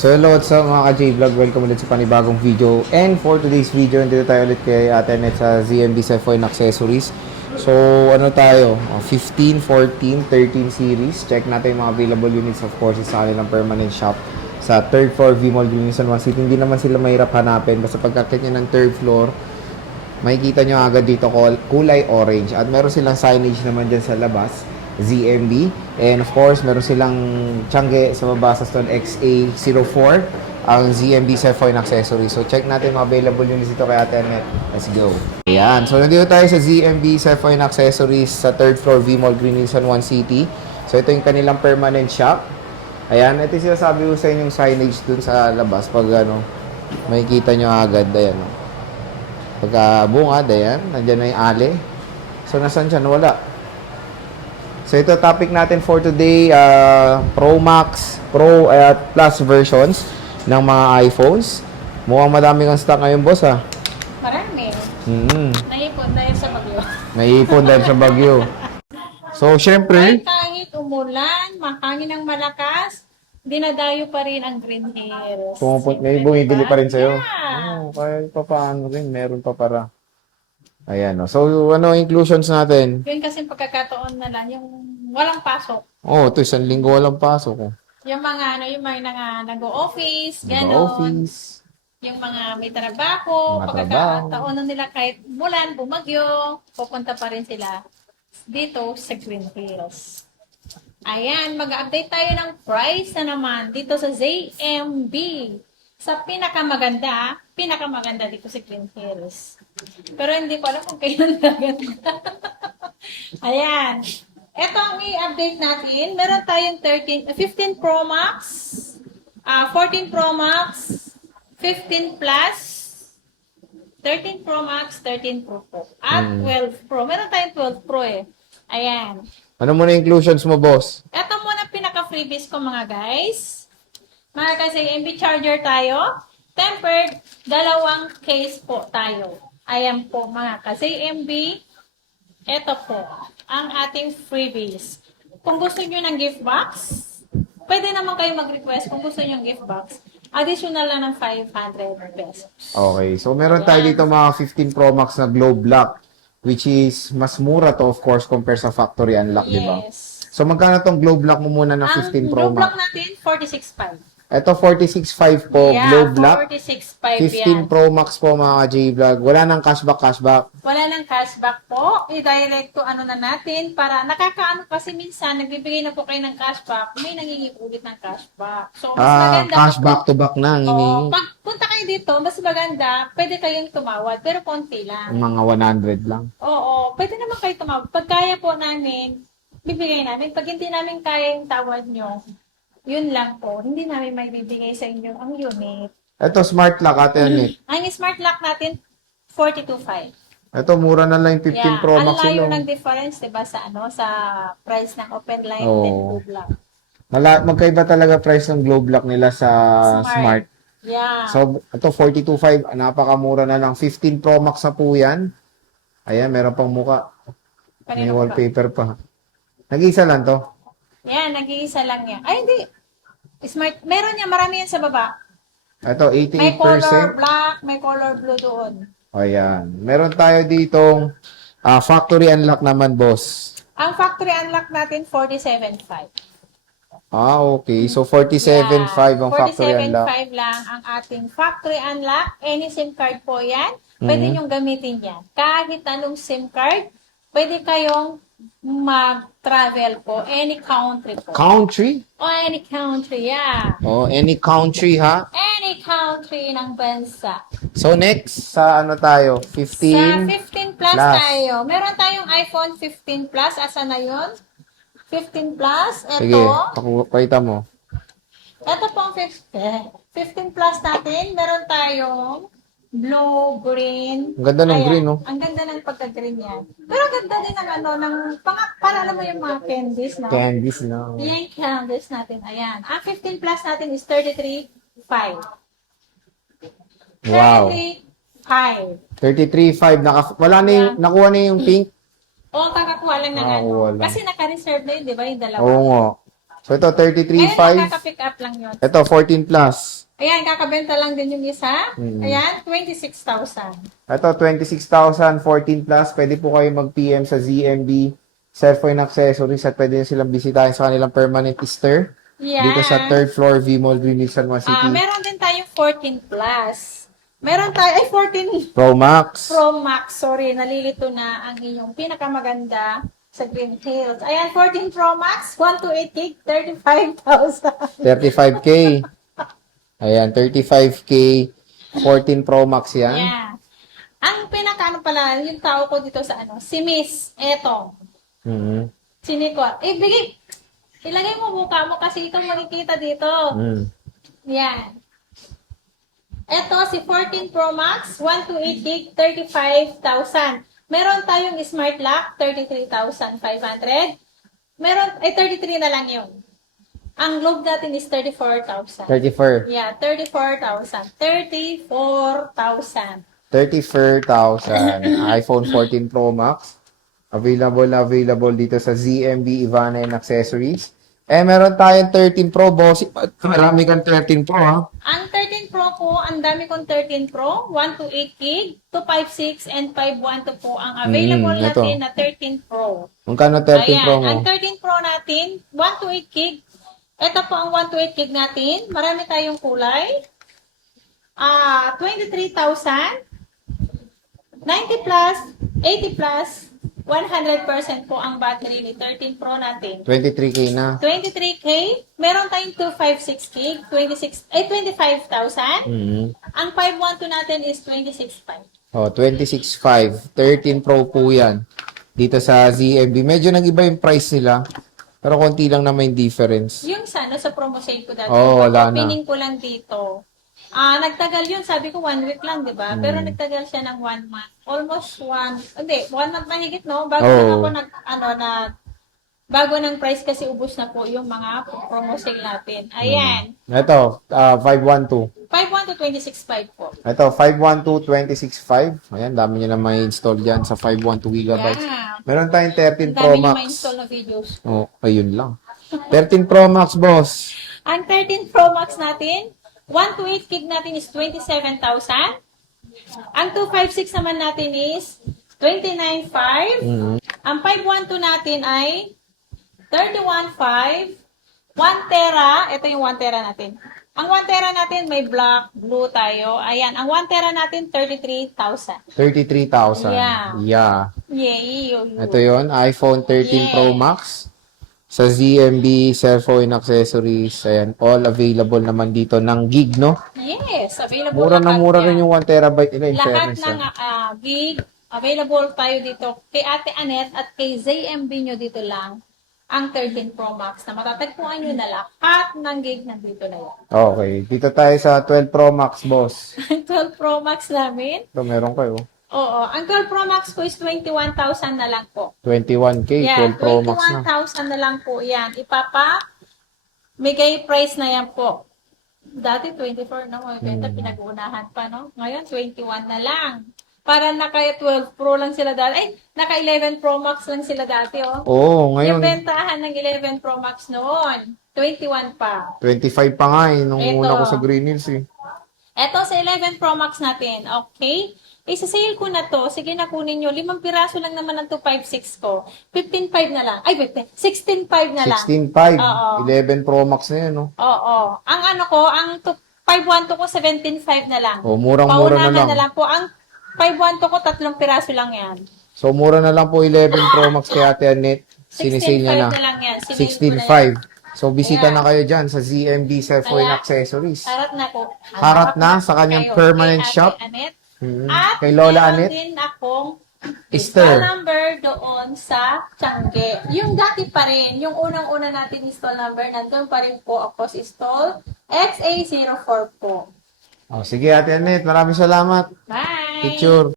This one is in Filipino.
So hello, what's up mga ka-J-Vlog? Welcome ulit sa panibagong video. And for today's video, nandito tayo ulit kay Ate Net sa ZMB Sephora Accessories. So ano tayo? 15, 14, 13 series. Check natin yung mga available units, of course, sa kanilang permanent shop sa 3rd floor V-Mall Greenison One City. Hindi naman sila mahirap hanapin. Basta pagkakit nyo ng 3rd floor, makikita nyo agad dito kulay orange. At meron silang signage naman dyan sa labas, ZMB. And of course, meron silang tiyangge sa baba sa Stone XA04, ang ZMB Sephora Accessories. So check natin mga available units dito kay Ate Annette. Let's go. Ayan. So nandito tayo sa ZMB Sephora Accessories sa 3rd floor V-Mall Greenison One City. So ito yung kanilang permanent shop. Ayan. Ito yung sinasabi ko sa inyong signage dun sa labas. Pag makikita nyo agad. Ayan. Pagka bungad, ayan. Nandiyan na yung ale. So nasan siya? Wala. So ito topic natin for today, Pro Max, Pro at Plus versions ng mga iPhones. Mukhang madami kang stock ngayon, boss, ha? Marami. Naipon dahil sa bagyo. Naipon dahil sa bagyo. So, syempre, Kahit umulan, makangin ng malakas, dinadayo pa rin ang Green Hills. may bumibili pa rin sa'yo. Yeah. Oh, kahit pa paano rin, meron pa para. Ayan, no. So, ano inclusions natin? Yun kasi pagkakataon na lang, yung walang pasok. Oh, ito, 1 linggo walang pasok. Oh. Yung mga, yung mga nag-o-office, gano'n. Nag-office. Yung mga may trabaho, Mga pagkakataon na nila kahit mulan, bumagyo, pupunta pa rin sila dito sa Green Hills. Ayan, mag-update tayo ng price na naman dito sa ZMB. Sa pinakamaganda dito sa Green Hills. Pero hindi ko alam kung kailan maganda. Ayan. Ito ang i-update natin. Meron tayong 15 Pro Max, 14 Pro Max, 15 Plus, 13 Pro Max, 13 Pro Pro, at 12 Pro. Meron tayong 12 Pro eh. Ayan. Ano muna inclusions mo, boss? Ito muna pinaka-freebies ko mga guys. Mga kasi MB charger tayo. Tempered, 2 case po tayo. Ayan po mga kasi MB. Ito po ang ating freebies. Kung gusto niyo ng gift box, pwede naman kayo mag-request kung gusto niyo ng gift box. Additional lang ng 500 pesos. Okay. So, meron tayo dito mga 15 Pro Max na globe lock, which is mas mura to, of course, compare sa factory unlock, di ba? Yes. So, magkano tong globe lock mo muna ng 15 Pro Ang globe Max? lock natin, 46.5. Ito, 46.5 po, globe lock. 15 46.5 yan. Pro Max po, mga J-Vlog. Wala nang cashback. Wala nang cashback po. I-direct to ano na natin para nakakaano kasi minsan nagbibigay na po kayo ng cashback, may nangingip ulit ng cashback. So, mas maganda Cash po. back to back na ang hinihingi. Pag punta kayo dito, mas maganda, pwede kayong tumawad, pero konti lang. Mga 100 lang. Oo, pwede naman kayo tumawad. Pag kaya po namin, bibigay namin. Pag hindi namin kaya yung tawad nyo, yun lang po. Hindi namin may bibigay sa inyo ang unit. Ito, smart lock, Ate Annette. Ang smart lock natin, 42.5. Ito, mura na lang yung 15 Pro Max. Ang layo yun, oh. ng difference, 'di ba, sa sa price ng open line Oo. and globe lock. Magkaiba talaga price ng globe lock nila sa smart. Yeah. So, ito 42.5, napakamura na lang. 15 Pro Max na po yan. Ayan, meron pang muka. May Kanino ba? wallpaper pa. Nag-iisa lang to. Yan, nag-iisa lang yan. Ay, hindi. Smart. Meron yan, marami yan sa baba. Ito, May color 88%. black, may color blue doon. Ayan. Meron tayo ditong factory unlock naman, boss. Ang factory unlock natin, 47.5. Okay. So, 47.5 ang factory unlock. 47.5 lang ang ating factory unlock. Any SIM card po yan. Pwede nyong gamitin yan. Kahit anong SIM card, pwede kayong mag-travel po. Any country po. Country? O any country, yeah. Oh, any country, ha? Any country ng bansa. So, next, sa ano tayo? Sa 15 15 plus tayo. Meron tayong iPhone 15 plus. Asa na yun? 15 plus. Sige, Ito. pakita mo. Ito pong 15 plus natin. Meron tayong blue, green. Ang ganda ng Ayan. green, no? Ang ganda ng pagka-green yan. Pero ang ganda din ng para alam mo yung mga candies, no? Candies, no? Yan, candies natin. Ayan. Ang 15 plus natin is 33.5. Wow. 33.5. 33.5. Wala na yung, nakuha na yung pink. O, kakakuha lang ng ano. Nakakuha lang. Kasi naka-reserve na yun, di ba? Yung dalawa. Oo nga. So ito, Ayan, 33.5. kaka-pick up lang yun. Ito, 14 plus. Ayan, kakabenta lang din yung isa. Mm. Ayan, 26,000. Ito, 26,000, 14 plus. Pwede po kayo mag-PM sa ZMB Cellphone Accessories at pwede nyo silang bisitahin sa kanilang permanent store. Yan. Dito sa 3rd floor, V-Mall, Greenville, San Juan City. Meron din tayong 14 plus. Meron tayo, 14 Pro Max. Pro Max. Sorry, nalilito na ang inyong pinakamaganda sa Green Hills. Ayan, 14 Pro Max, 128 gig, 35,000. 35K. Ayan, 35K. 14 Pro Max yan. Yeah. Ang pinakaano pala, yung tao ko dito sa si Miss, eto. Mhm. Siniko. Ilagay mo mukha mo kasi ito makikita dito. Mm. Yan. Ito, si 14 Pro Max, 128 gig, 35,000. Meron tayong Smart Lock, 33,500. Meron, 33 na lang yun. Ang load natin is 34,000. 34. Yeah, 34,000. 34,000. 34,000. iPhone 14 Pro Max. Available dito sa ZMB Ivana and Accessories. Meron tayong 13 Pro, boss. Marami kang 13 Pro, ha? Ang 13 Pro ko, ang dami kong 13 Pro, 128 gig, 256 and 512 po ang available ito. natin na 13 Pro. Magkano 13 Ayan, Pro mo? ang 13 Pro natin, 128 gig. Ito po ang 128 gig natin. Marami tayong kulay. 23,000, 90 plus, 80 plus, 100% po ang battery ni 13 Pro natin. 23K na. 23K, meron tayong 256 gig, 25,000. Mhm. Ang 512 natin is 26,500. Oh, 26.5. 13 Pro po yan. Dito sa ZMB. Medyo nag-iba yung price nila. Pero konti lang naman yung difference. Yung sa promo sale ko dati, Wala na. opening ko lang dito. Nagtagal yun, sabi ko 1 week lang, di ba? Pero nagtagal siya ng 1 month. Almost 1 month mahigit, no? Bago lang ako bago ng price kasi ubos na po yung mga promo sale natin. Ayan. Ito, 512. 512 26.5 po. Ito, 512 26.5. Ayan, dami nyo na may install dyan sa 512 gigabytes. Yeah. Meron tayong 13 Ang Pro dami niyo Max. ma-install na videos. Oh, ayun lang. 13 Pro Max, boss. Ang 13 Pro Max natin, 128 gig natin is 27,000. Ang 256 naman natin is 29,500. Mhm. Ang 512 natin ay 31,500. 1 tera, ito yung 1 tera natin. Ang 1 tera natin may black, blue tayo. Ayan, ang 1 tera natin 33,000. 33,000. Yeah. Yeah. Yay! Ito yon iPhone 13 Yeah. Pro Max. Sa ZMB, Cellphone Accessories. Ayan, all available naman dito ng gig, no? Yes, available Mura na lahat mura yan. rin yung 1 terabyte nila. In Lahat fairness, ng gig, available tayo dito kay Ate Annette at kay ZMB nyo dito lang ang 13 Pro Max na matatagpuan nyo na lahat ng gig nandito na yan. Okay, dito tayo sa 12 Pro Max, boss. 12 Pro Max namin. Ito, meron kayo. Oo, ang 12 Pro Max ko is 21,000 na lang po. 21K, 12 Pro Max na. 21,000 na lang po yan. Migay price na yan po. Dati 24 na mo, pinag-uunahan pa, no? Ngayon, 21 na lang. Para naka 12 Pro lang sila dati. Ay, naka 11 Pro Max lang sila dati, oh. Oo, Yung ngayon, bentahan ng 11 Pro Max noon, 21 pa. 25 pa nga eh, nung Ito. una ko sa Green Hills eh. Eto sa 11 Pro Max natin, okay? Isa-sale ko na to. Sige na kunin nyo. 5 piraso lang naman ang 256 ko. 15.5 na lang. Ay, 16.5 na lang. 16.5, Oo. 11 Pro Max na yun, no? Oo. Ang ang 512 ko, 17.5 na lang. Oh, murang-mura na Paunahan lang. na lang po. Ang 512 ko, 3 piraso lang yan. So, mura na lang po 11 Pro Max kay Ate Annette. Sinisale niya 16.5 na. na lang yan. Sinale ko na yan. 16.5. So, bisita Ayan. na kayo dyan sa ZMB Cellphone Kaya, Accessories. Harap na po. Harap na sa kanyang kayo permanent kay Ate shop. Annette. At kay meron Lola Annette. din akong Esther. install number doon sa Tiangge. Yung dati pa rin, yung unang-una natin install number, nandun pa rin po ako sa install XA04 po. Oh, sige Ate Annette, maraming salamat. Bye! Picture.